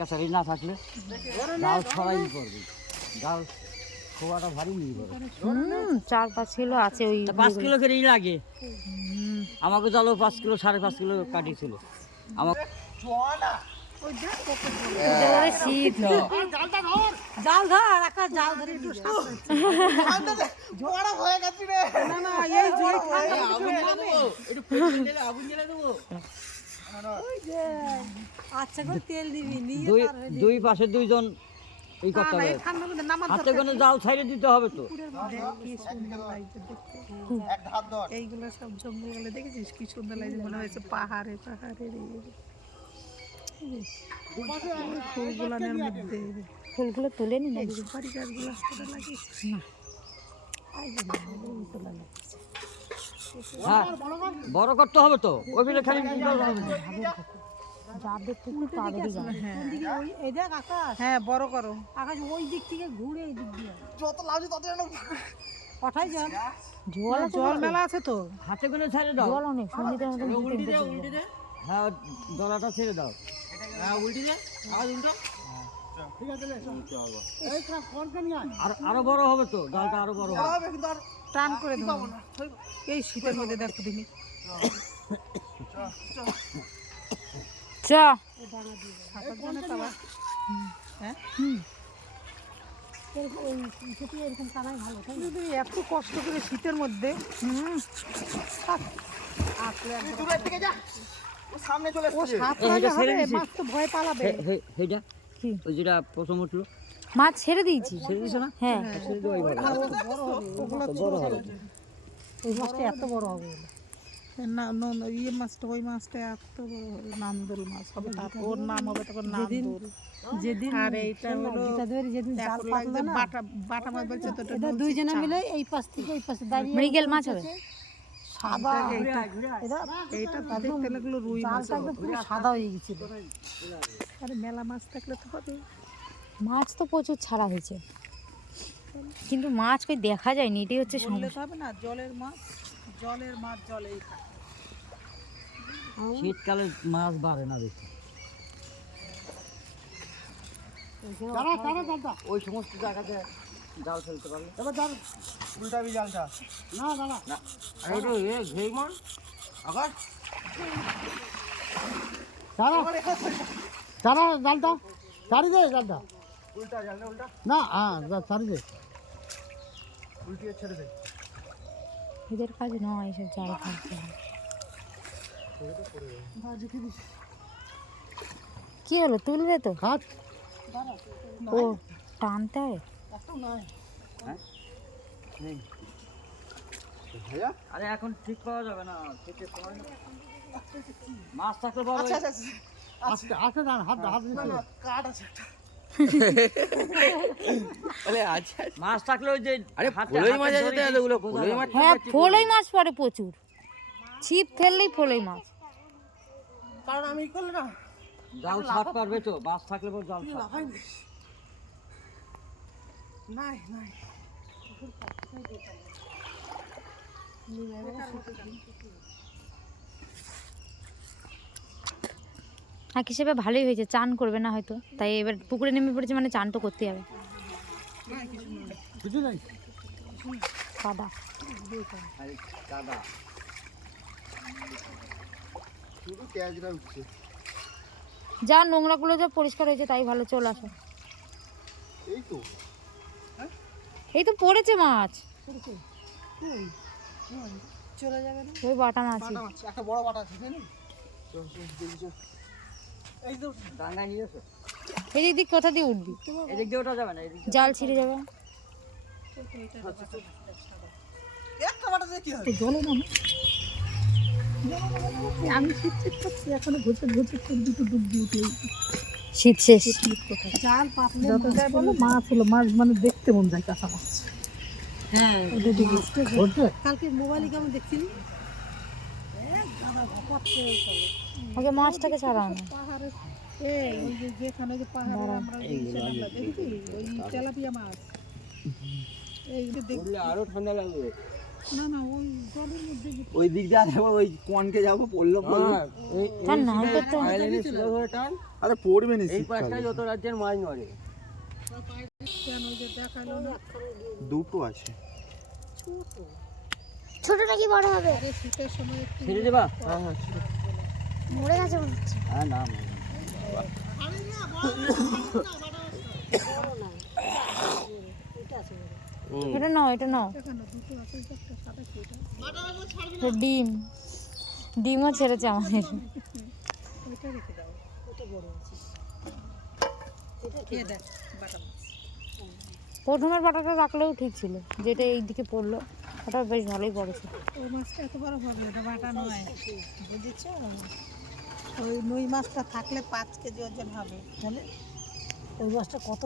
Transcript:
কাছারি না থাকলে জাল ছড়াই করবে, জাল খোয়াটা ভারী নিয়ে যাবে। 4-5 কিলো আছে ওই 5 কিলো করেই লাগে আমাকে, জালও 5 কিলো 5.5 কিলো কাটিয়েছিল আমাকে। শীত জাল ধর আকাশ, জাল ধরে একটু হয়ে গেছে রে। না না এই জল আচ্ছা করে তেল দিবি নিয়ে দুই পাশে দুইজন এই করতে হবে, হাতে কোনো জাল ছাইড়ে দিতে হবে তো। কি সুন্দর লাগছে দেখতে। এইগুলো সব জঙ্গল গেলে দেখেছিস কি সুন্দর লাগছে, মনে হয়েছে পাহাড়ে পাহাড়ে ফুলগুলানের মধ্যে ফুলগুলো তুলে নি না, সুপারি গাছগুলো লাগিয়েছে না। হ্যাঁ বড় করতে হবে তো, ওই বিলে খালি যাদের পুকুর তাদেরই যায়। এই দেখ আকাশ, হ্যাঁ বড় করো আকাশ, ওই দিক থেকে ঘুরে এই দিক দিয়ে যত লাভ তত যেন ওঠাই যান। জল মেলা আছে তো, হাতে কোনো ছেড়ে দাও, জল অনেক সঙ্গীতের মতো হ্যাঁ দলাটা ছেড়ে দাও, হ্যাঁ উল্টি দে, আজ উল্টো, ঠিক আছে এই কোন আর আরো বড় হবে তো, জালটা আরো বড় হবে, টান করে দাও এই শীতের মধ্যে। দেখো তুমি এত কষ্ট করে শীতের মধ্যে মাছ তো ভয় পালাবে। সেইটা ওই যেটা প্রথম উঠলো মাছ ছেড়ে দিয়েছি, ছেড়ে দিছো না? হ্যাঁ ছেড়ে দিও, এইভাবে বড় হবে, ওই মাছটা এত বড় হবে না, ইয়ে মাছটা, ওই মাছটা এত বড় হবে, নান্দুল মাছ হবে, তারপর ওর নাম হবে তখন নান্দুল। যেদিন আর এইটা হলো যেদিন জাল পাতলো না, বাটা মাছ বলছে তো, এটা দুইজনে মিলে এই পাশ থেকে এই পাশে দাঁড়িয়ে মৃগেল মাছ হবে সাদা, এইটা দেখতে লাগলো রুই মাছ, পুরো সাদা হয়ে গেছিল। আরে মেলা মাছ থাকলে তো হবে। মাছ তো প্রচুর ছাড়া হয়েছে, কিন্তু মাছ কই দেখা যায়নি, এটাই হচ্ছে সমস্যা। হবে না, জলের মাছ জলেই খায়। শীতকালে মাছ বাড়ে না বেশি, ওই সমস্ত জায়গাতে জাল ফেলতে পারবে। এবার জাল উল্টাবি জালটা, না না না না এইটো এ ঘেই মন আকাশ সারা সারা জালটা ছাড়ি দে, জালটা উল্টা জালটা উল্টা না, হ্যাঁ ছাড়ি দে, উল্টিয়ে ছেড়ে দে। এদের কাজ নয় এসব জাল ফেলতে। কি হলো, তুলবে তো? হাত ও টানতে হবে। আরে এখন ঠিক পাওয়া যাবে না, মাছ থাকলে বড় আচ্ছা আচ্ছা না, হাত হাত কাট আছে একটা আরে আচ্ছা মাছ থাকলে ওই যে, আরে ফলই মাছ আছে তো, এগুলো ফলই মাছ। হ্যাঁ ফলই মাছ পড়ে প্রচুর, ছিপ ফেললেই ফলই মাছ। কারণ আমি করলে না জাল ছাড় পারবে তো, মাছ থাকলে পর জাল ছাড় নাই নাই। এক হিসেবে ভালোই হয়েছে, চান করবে না হয়তো, তাই এবার পুকুরে নেমে পড়েছে মানে চান তো করতেই হবে। কিছু নাই, কাদা কাদা শুধু ক্যাজরা উঠছে, যা নোংরাগুলো যা পরিষ্কার হয়েছে তাই ভালো। চল আসো, এই তো এই তো পড়েছে মাছ, চলে যাবে না, ওই বাটা মাছ, একটা বড় বাটা আছে জানি। এই তো ডাঙ্গা নিয়ে এসো, এদিক দিক কোথা দিয়ে উঠবি, এদিক দিয়ে ওঠা যাবে না, এদিক জাল ছিঁড়ে যাবে। একটা বাটা দিয়ে কি হবে? জলে না আমি শীত করছি এখনো, ঘুরতে ঘুরতে দুটো ডুব দিয়ে উঠে শীত শেষ। জাল পাতলে যত যাই বলো মাছ হলো, মাছ মানে দেখতে মন যায় কাঁচা মাছ। হ্যাঁ কালকে মোবাইলে কেমন দেখছিলি, ওকে মাছটাকে ছাড়াও না। পাহাড়ে এই ওই যে যেখানে যে পাহাড়ে আমরা দেখছি ওই তেলাপিয়া মাছ, এই যে দেখলে আরো ঠান্ডা লাগবে। না না ওই জলের মধ্যে ওই দিক দিয়ে আবার ওই কনকে যাবো পড়লো হ্যাঁ, টান না, এটা তো আইল্যান্ডে slow করে টান। আরে পড়বে নি এই পাশটায় যত রাজ্যের মাছ নড়ে। কেন ওই যে দেখালো না দুটো আছে। ছোট নাকি বড় হবে? আরে শীতের সময় একটু ছেড়ে দেবা? হ্যাঁ হ্যাঁ মরে গেছে মনে হচ্ছে। হ্যাঁ, না এটা নাও, এটা নাও। দেখানো দুটো আছে ওই যে একটা সাদা কি এটা এটা ডিম, ডিমও ছেড়েছে আমাদের। ওইটা রেখে দাও ওটা বড় আছে এটা খেয়ে দেখ বাটা মাছ প্রথমের বাটাটা রাখলেও ঠিক ছিল, যেটা এই দিকে পড়লো ওটা বেশ ভালোই পড়েছে। ওই মাছটা এত বড় হবে ওটা বাটা নয় বুঝেছ ওই নই মাছটা থাকলে 5 কেজি ওজন হবে তাহলে ওই মাছটা কত